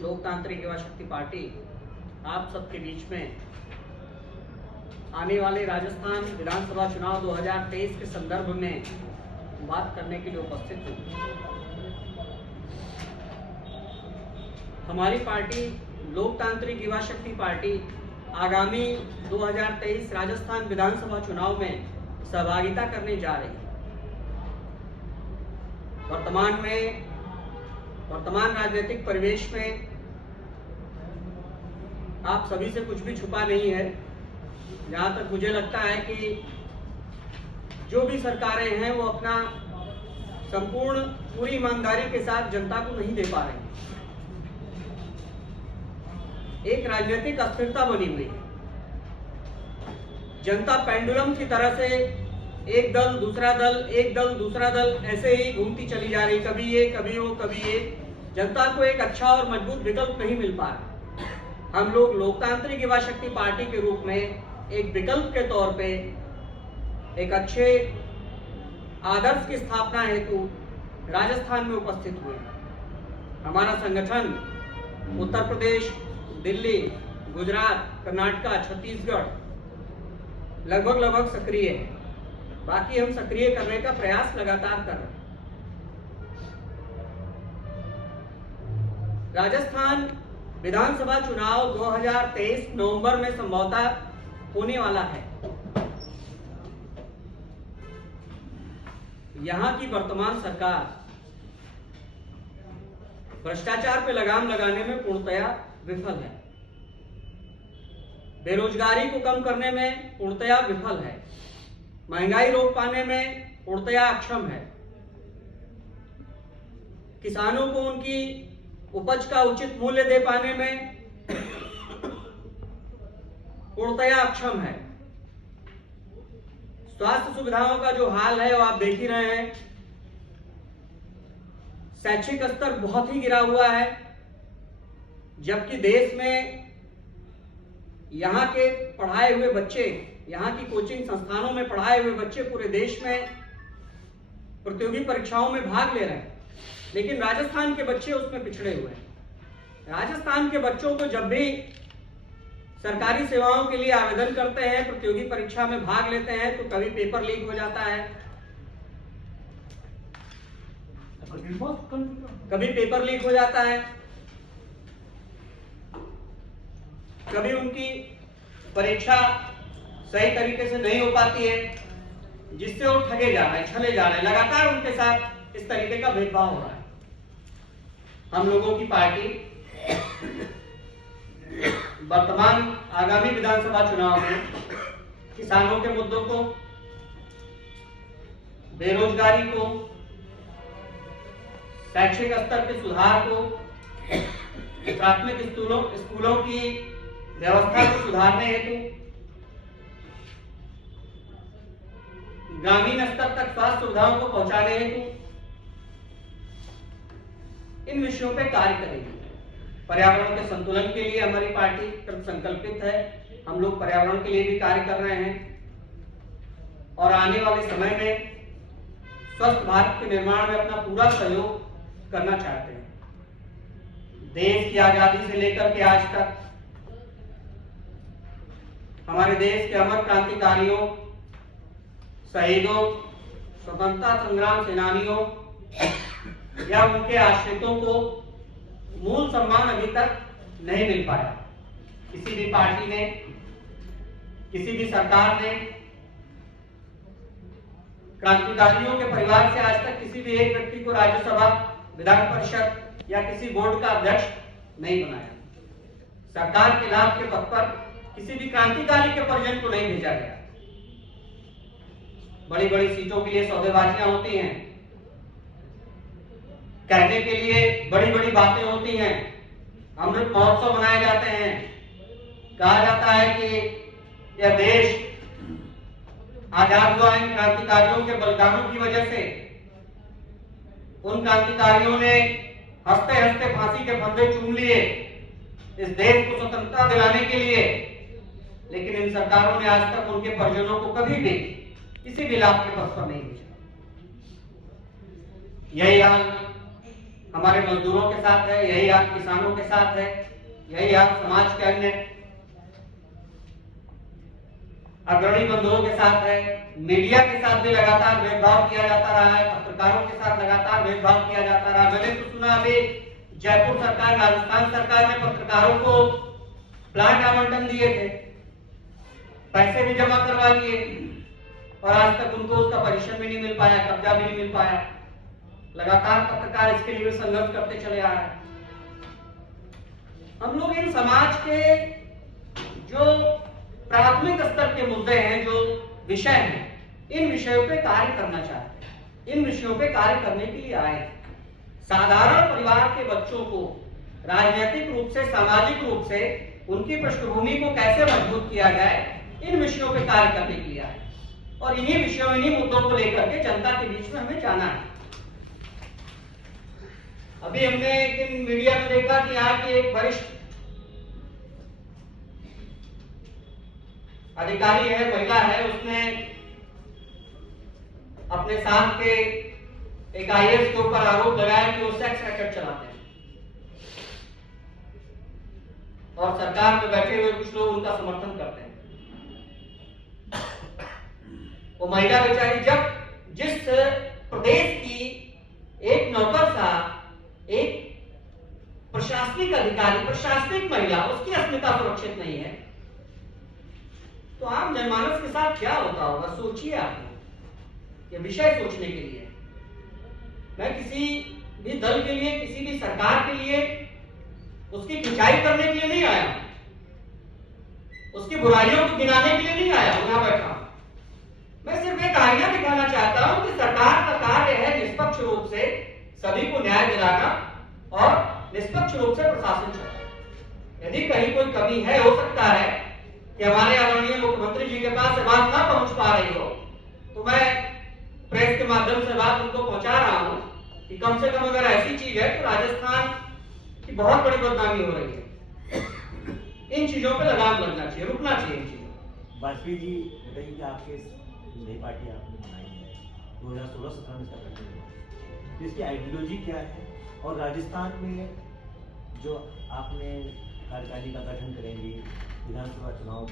लोकतांत्रिक युवा शक्ति पार्टी आप सबके बीच में आने वाले राजस्थान विधानसभा चुनाव 2023 के संदर्भ में बात करने के लिए उपस्थित हुई। हमारी पार्टी लोकतांत्रिक युवा शक्ति पार्टी आगामी 2023 राजस्थान विधानसभा चुनाव में सहभागिता करने जा रही है। वर्तमान राजनीतिक परिवेश में आप सभी से कुछ भी छुपा नहीं है। जहां तक मुझे लगता है कि जो भी सरकारें हैं वो अपना संपूर्ण पूरी ईमानदारी के साथ जनता को नहीं दे पा रही। एक राजनीतिक अस्थिरता बनी हुई है। जनता पेंडुलम की तरह से एक दल दूसरा दल, एक दल दूसरा दल ऐसे ही घूमती चली जा रही, कभी ये कभी वो कभी ये। जनता को एक अच्छा और मजबूत विकल्प नहीं मिल पा रहा। हम लोग लोकतांत्रिक युवा शक्ति पार्टी के रूप में एक विकल्प के तौर पे एक अच्छे आदर्श की स्थापना हेतु राजस्थान में उपस्थित हुए। हमारा संगठन उत्तर प्रदेश, दिल्ली, गुजरात, कर्नाटक, छत्तीसगढ़ लगभग सक्रिय है। बाकी हम सक्रिय करने का प्रयास लगातार कर रहे हैं। राजस्थान विधानसभा चुनाव 2023 नवंबर में संभवतः होने वाला है। यहां की वर्तमान सरकार भ्रष्टाचार पे लगाम लगाने में पूर्णतया विफल है। बेरोजगारी को कम करने में पूर्णतया विफल है। महंगाई रोक पाने में पूर्णतया अक्षम है। किसानों को उनकी उपज का उचित मूल्य दे पाने में पूर्णतया अक्षम है। स्वास्थ्य सुविधाओं का जो हाल है वो आप देख ही रहे हैं। शैक्षिक स्तर बहुत ही गिरा हुआ है, जबकि देश में यहाँ के पढ़ाए हुए बच्चे, यहाँ की कोचिंग संस्थानों में पढ़ाए हुए बच्चे पूरे देश में प्रतियोगी परीक्षाओं में भाग ले रहे हैं, लेकिन राजस्थान के बच्चे उसमें पिछड़े हुए हैं। राजस्थान के बच्चों को जब भी सरकारी सेवाओं के लिए आवेदन करते हैं, प्रतियोगी परीक्षा में भाग लेते हैं, तो कभी पेपर लीक हो जाता है, कभी उनकी परीक्षा सही तरीके से नहीं हो पाती है, जिससे वो ठगे जा रहे हैं, छले जा रहे हैं। लगातार उनके साथ इस तरीके का भेदभाव हो रहा है। हम लोगों की पार्टी वर्तमान आगामी विधानसभा चुनाव में किसानों के मुद्दों को, बेरोजगारी को, शैक्षिक स्तर के सुधार को, प्राथमिक स्कूलों की व्यवस्था को सुधारने हेतु, ग्रामीण स्तर तक स्वास्थ्य सुविधाओं को पहुंचाने हेतु इन विषयों पे कार्य करेंगे। पर्यावरण के संतुलन के लिए हमारी पार्टी संकल्पित है। हम लोग पर्यावरण के लिए भी कार्य कर रहे हैं और आने वाले समय में स्वस्थ भारत के निर्माण में अपना पूरा सहयोग करना चाहते हैं। देश की आजादी से लेकर के आज तक हमारे देश के अमर क्रांतिकारियों, शहीदों, स्वतंत्रता संग्राम सेनानियों या उनके आश्रितों को मूल सम्मान अभी तक नहीं मिल पाया। किसी भी पार्टी ने, किसी भी सरकार ने क्रांतिकारियों के परिवार से आज तक किसी भी एक व्यक्ति को राज्यसभा, विधान परिषद या किसी बोर्ड का अध्यक्ष नहीं बनाया। सरकार के लाभ के पद पर किसी भी क्रांतिकारी के परिजन को नहीं भेजा गया। बड़ी बड़ी सीटों के लिए सौदेबाजियां होती हैं, कहने के लिए बड़ी बड़ी बातें होती हैं, अमृत महोत्सव मनाए जाते हैं, कहा जाता है कि यह देश आजाद हुआ इन क्रांतिकारियों के बलिदानों की वजह से। उन क्रांतिकारियों ने हंसते हंसते फांसी के फंदे चूम लिए इस देश को स्वतंत्रता दिलाने के लिए, लेकिन इन सरकारों ने आज तक उनके परिजनों को कभी भी किसी भी लाभ के पद पर नहीं भेजा। यही हाल हमारे मजदूरों के साथ है, यही हाल किसानों के साथ है, यही हाल समाज के अन्य अग्रणी बंधुओं के साथ है। मीडिया के साथ भी लगातार भेदभाव किया जाता रहा है, पत्रकारों के साथ लगातार भेदभाव किया जाता रहा। मैंने तो सुना अभी जयपुर सरकार, राजस्थान सरकार ने पत्रकारों को प्लाट आवंटन दिए थे, पैसे भी जमा करवा लिए और आज तक उनको उसका परिश्रम भी नहीं मिल पाया, कब्जा भी नहीं मिल पाया। लगातार पत्रकार इसके लिए संघर्ष करते चले आ रहे हैं। हम लोग इन समाज के जो प्राथमिक स्तर के मुद्दे हैं, जो विषय हैं, इन विषयों पे कार्य करना चाहते हैं, इन विषयों पे कार्य करने के लिए आए। साधारण परिवार के बच्चों को राजनीतिक रूप से, सामाजिक रूप से उनकी पृष्ठभूमि को कैसे मजबूत किया जाए, इन विषयों पे कार्य करने के लिए आए और इन्हीं विषयों, इन्हीं मुद्दों को लेकर के जनता के बीच में हमें जाना है। अभी हमने एक दिन मीडिया में देखा कि यहाँ की एक वरिष्ठ अधिकारी है, महिला है, उसने अपने साथ के एक आईएएस के ऊपर आरोप लगाया कि वो सेक्स रैकेट चलाते हैं और सरकार में बैठे हुए कुछ लोग उनका समर्थन करते हैं। वो महिला बेचारी, जब जिस प्रदेश की एक नौकरशाह, एक प्रशासनिक अधिकारी, प्रशासनिक महिला, उसकी अस्मिता सुरक्षित नहीं है, तो आम जनमानस के साथ क्या होता होगा, सोचिए आप। ये विषय सोचने के लिए मैं किसी भी दल के लिए, किसी भी सरकार के लिए उसकी खिंचाई करने के लिए नहीं आया, उसकी बुराइयों को गिनाने के लिए नहीं आया हूं यहां बैठा। मैं सिर्फ एक आईना दिखाना चाहता हूं कि सरकार का कार्य है निष्पक्ष रूप से सभी को न्याय दिलाना और निष्पक्ष रूप से प्रशासन चलाना। यदि कहीं कोई कमी है, हो सकता है कि हमारे आदरणीय मुख्यमंत्री जी के पास से बात ना पहुंच पा रही हो, तो मैं प्रेस के माध्यम से बात उनको पहुंचा रहा हूं कि कम से कम अगर ऐसी चीज है तो राजस्थान की बहुत बड़ी बदनामी हो रही है, इन चीजों पे लगाम लगना चाहिए, रुकना चाहिए इन चीजों। वाजपेयी जी बताइए कि आपके नई पार्टी आपने बनाई है 2016-17 में इसका गठन हुआ, तो इसकी आइडियोलॉजी क्या है और राजस्थान में जो आपने कार्यकारिणी का गठन करेंगे विधानसभा चुनाव